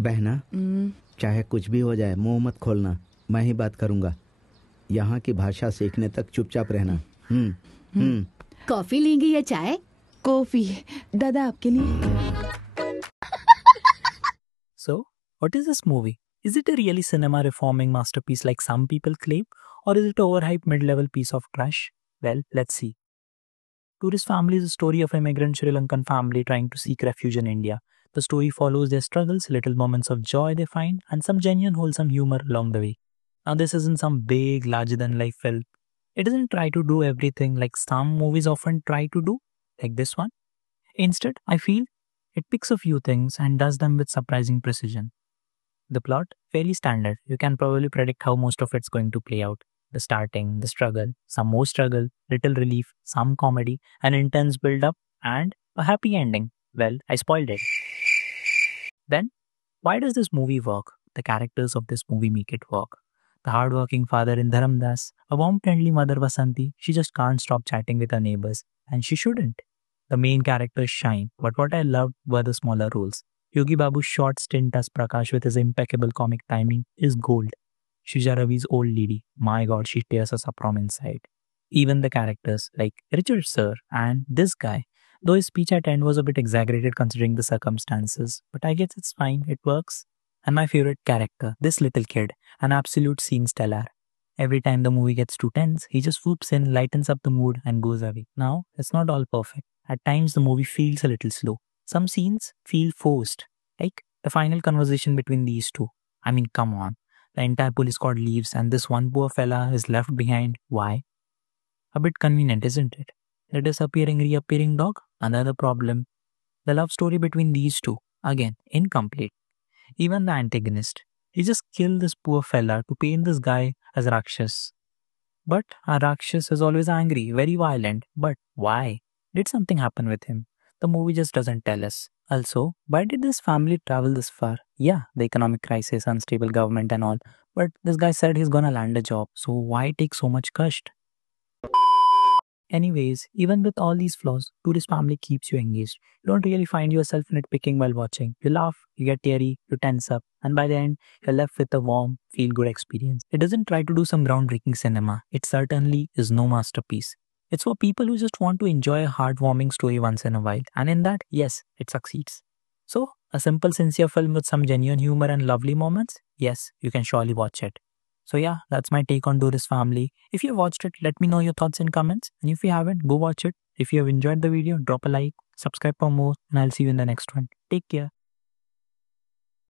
बहना, चाहे कुछ भी हो जाए मुंह मत खोलना, मैं ही बात करूंगा। यहाँ की भाषा सीखने तक चुपचाप रहना। कॉफी लेंगे या चाय? कॉफी। दादा आपके लिए। So, what is this movie? Is it a really cinema reforming masterpiece like some people claim, or is it overhyped mid-level piece of trash? Well, let's see. Tourist Family is a story of an immigrant Sri Lankan family trying to seek refuge in India. The story follows their struggles, little moments of joy they find, and some genuine wholesome humor along the way. Now, this isn't some big, larger-than-life film. It doesn't try to do everything like some movies often try to do, like this one. Instead, I feel it picks a few things and does them with surprising precision. The plot, fairly standard. You can probably predict how most of it's going to play out. The starting, the struggle, some more struggle, little relief, some comedy, an intense build up, and a happy ending. Well, I spoiled it. Then, why does this movie work? The characters of this movie make it work. The hardworking father in Dharamdas, a warm, friendly mother Vasanti, she just can't stop chatting with her neighbors, and she shouldn't. The main characters shine, but what I loved were the smaller roles. Yogi Babu's short stint as Prakash with his impeccable comic timing is gold. Shrija Ravi's old lady, my god, she tears us up from inside. Even the characters like Richard Sir and this guy, though his speech at end was a bit exaggerated considering the circumstances, but I guess it's fine, it works. And my favorite character, this little kid, an absolute scene stellar. Every time the movie gets too tense, he just swoops in, lightens up the mood, and goes away. Now, it's not all perfect. At times, the movie feels a little slow. Some scenes feel forced, like the final conversation between these two. I mean, come on. The entire police squad leaves, and this one poor fella is left behind. Why? A bit convenient, isn't it? The disappearing, reappearing dog? Another problem. The love story between these two? Again, incomplete. Even the antagonist. He just killed this poor fella to paint this guy as Rakshas. But a Rakshas is always angry, very violent. But why? Did something happen with him? The movie just doesn't tell us. Also, why did this family travel this far? Yeah, the economic crisis, unstable government and all. But this guy said he's gonna land a job. So why take so much kust? Anyways, even with all these flaws, Tourist Family keeps you engaged. You don't really find yourself nitpicking while watching. You laugh, you get teary, you tense up, and by the end, you're left with a warm, feel good experience. It doesn't try to do some groundbreaking cinema. It certainly is no masterpiece. It's for people who just want to enjoy a heartwarming story once in a while. And in that, yes, it succeeds. So, a simple, sincere film with some genuine humor and lovely moments? Yes, you can surely watch it. So yeah, that's my take on Tourist Family. If you watched it, let me know your thoughts in comments. And if you haven't, go watch it. If you have enjoyed the video, drop a like, subscribe for more, and I'll see you in the next one. Take care.